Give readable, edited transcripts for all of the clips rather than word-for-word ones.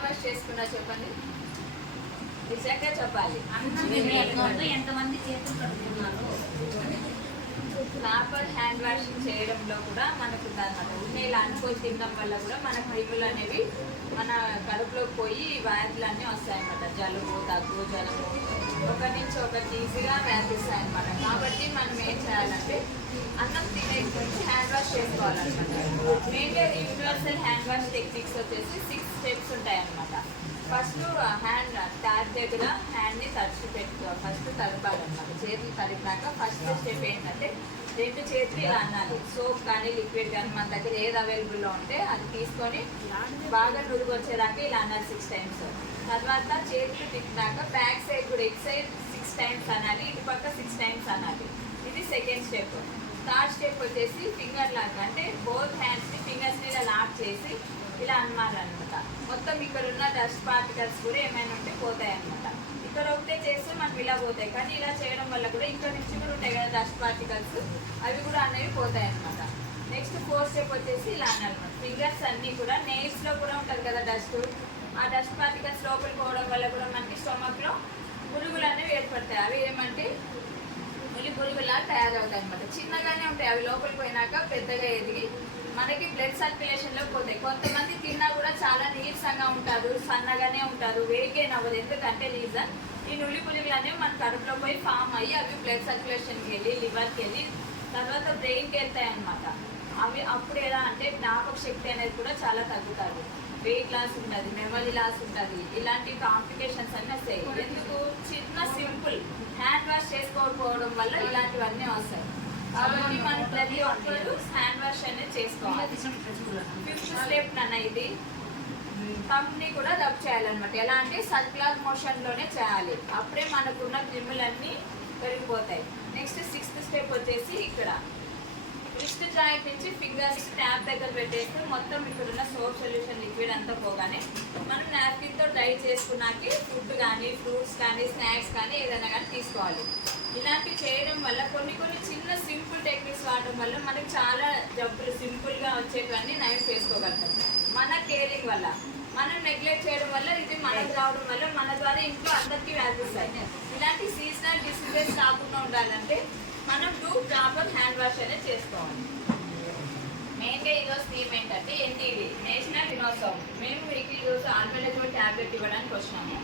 Hand wash చేసుకున్నా చెప్పండి, నిజంగా చెప్పాలి. ఎంతమంది చేతులు కడుగుతున్నారు? ప్రాపర్ హ్యాండ్ వాషింగ్ చేయడంలో కూడా మనకు ఉందన్నమాట. ఇలా అనుకొని తినడం వల్ల కూడా మన క్రిములు అనేవి మన కడుపులోకి పోయి వ్యాధులన్నీ వస్తాయన్నమాట. జలుబు, దగ్గు, జలుబు ఒకరి నుంచి ఒకరికి ఈజీగా వ్యాపిస్తాయి అన్నమాట. కాబట్టి మనం ఏం చేయాలంటే అన్నం తినేసి హ్యాండ్ వాష్ చేసుకోవాలన్నమాట. మెయిన్గా యూనివర్సల్ హ్యాండ్ వాష్ టెక్నిక్స్ వచ్చేసి 6 స్టెప్స్ ఉంటాయన్నమాట. ఫస్ట్ హ్యాండ్ ట్యాప్ దగ్గర హ్యాండ్ని తడిచి ఫస్ట్ తడపాలన్నమాట. చేతులు తడిపినాక ఫస్ట్ స్టెప్ ఏంటంటే 2 చేతులు ఇలా అన్నాలి. సోప్ కానీ లిక్విడ్ కానీ మన దగ్గర ఏది అవైలబుల్లో ఉంటే అది తీసుకొని బాగా నురుగు వచ్చేదాకా ఇలా అన్నారు 6 టైమ్స్. తర్వాత చేతులు తిప్పినాక బ్యాక్ సైడ్ కూడా ఇటు సైడ్ 6 టైమ్స్ అనాలి, ఇటు పక్క 6 టైమ్స్ అనాలి. ఇది సెకండ్ స్టెప్. థర్డ్ స్టెప్ వచ్చేసి ఫింగర్ లాక్, అంటే బోత్ హ్యాండ్స్ని ఫింగర్స్ని ఇలా లాక్ చేసి ఇలా అన్నమాట. మొత్తం ఇక్కడ ఉన్న డస్ట్ పార్టికల్స్ కూడా ఏమైనా ఉంటే పోతాయి అన్నమాట. ఇక్కడ ఒకటే చేస్తే మనకి ఇలా పోతాయి, కానీ ఇలా చేయడం వల్ల కూడా ఇక్కడ నుంచి కూడా ఉంటాయి కదా డస్ట్ పార్టికల్స్, అవి కూడా అనేవి పోతాయి అన్నమాట. నెక్స్ట్ 4th స్టెప్ వచ్చేసి ఇలా అన్నమాట. ఫింగర్స్ అన్నీ కూడా నెయిల్స్లో కూడా ఉంటుంది కదా డస్ట్, ఆ డస్ట్ పార్టికల్స్ లోపలికి పోవడం వల్ల కూడా మనకి స్టొమక్లో పురుగులు అనేవి ఏర్పడతాయి. అవి ఏమంటే ములి పురుగులా తయారవుతాయి అనమాట. చిన్నగానే ఉంటాయి, అవి లోపలికి పోయినాక పెద్దగా ఎదిగి మనకి బ్లడ్ సర్క్యులేషన్లో పోతాయి. కొంతమంది తిన్నా కూడా చాలా నీరసంగా ఉంటారు, సన్నగానే ఉంటారు, వెయిట్ గెయిన్ అవ్వదు. ఎందుకంటే రీజన్ ఈ నులి పురుగులు అనేవి మన కడుపులో పోయి ఫామ్ అయ్యి అవి బ్లడ్ సర్క్యులేషన్కి వెళ్ళి లివర్కి వెళ్ళి తర్వాత బ్రెయిన్కి వెళ్తాయి అనమాట. అవి అప్పుడు ఎలా అంటే జ్ఞాపక శక్తి అనేది కూడా చాలా తగ్గుతుంది, వెయిట్ లాస్ ఉంటుంది, మెమరీ లాస్ ఉంటుంది, ఇలాంటి కాంప్లికేషన్స్ అన్నీ వస్తాయి. ఎందుకు? చిన్న సింపుల్ హ్యాండ్ వాష్ చేసుకోకపోవడం వల్ల ఇలాంటివన్నీ వస్తాయి. కాబట్టి మనం ప్రతి ఒక్కరు హ్యాండ్ వాష్ అనేది చేసుకోవాలి. 5th స్టెప్ నాన్న ఇది థంబ్ని కూడా రబ్ చేయాలన్నమాట. ఎలా అంటే సర్క్యులర్ మోషన్లోనే చేయాలి, అప్పుడే మనకున్న క్రిములన్నీ పెరిగిపోతాయి. నెక్స్ట్ 6th స్టెప్ వచ్చేసి ఇక్కడ రిస్ట్ జాయింట్ నుంచి ఫింగర్స్ ట్యాప్ దగ్గర పెట్టేస్తే మొత్తం ఇక్కడ ఉన్న సోప్ సొల్యూషన్ లిక్విడ్ అంతా పోగానే మనం నాప్కిన్తో డ్రై చేసుకున్నాక ఫుడ్ కానీ ఫ్రూట్స్ కానీ స్నాక్స్ కానీ ఏదైనా కానీ తీసుకోవాలి. ఇలాంటివి చేయడం వల్ల కొన్ని చిన్న సింపుల్ టెక్నిక్స్ వాడడం వల్ల మనకి చాలా జబ్బులు సింపుల్గా వచ్చేటివన్నీ నయం చేసుకోగలుగుతాం. మన కేరింగ్ వల్ల, మనం నెగ్లెక్ట్ చేయడం వల్ల ఇది మనకు రావడం వల్ల మన ద్వారా ఇంట్లో అందరికీ వ్యాపిస్తాయి. ఇలాంటి సీజనల్ డిసీజెస్ రాకుండా ఉండాలంటే మనం ప్రాపర్ హ్యాండ్ వాష్ అనేది చేసుకోవాలి. మెయిన్గా ఈరోజు థీమ్ ఏంటంటే ఎన్టీవీ నేషనల్ దినోత్సవం. మేము మీకు ఈరోజు ఆల్బెండజోల్ ట్యాబ్లెట్ ఇవ్వడానికి వచ్చినాము.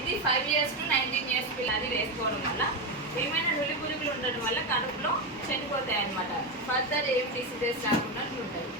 ఇది 5 years to 19 years పిల్లలు వేసుకోవడం వల్ల ఏమైనా నులి పురుగులు ఉండడం వల్ల కడుపులో చనిపోతాయి అన్నమాట. ఫర్దర్ ఏం డిసీజెస్ రాకుండా ఉంటాయి.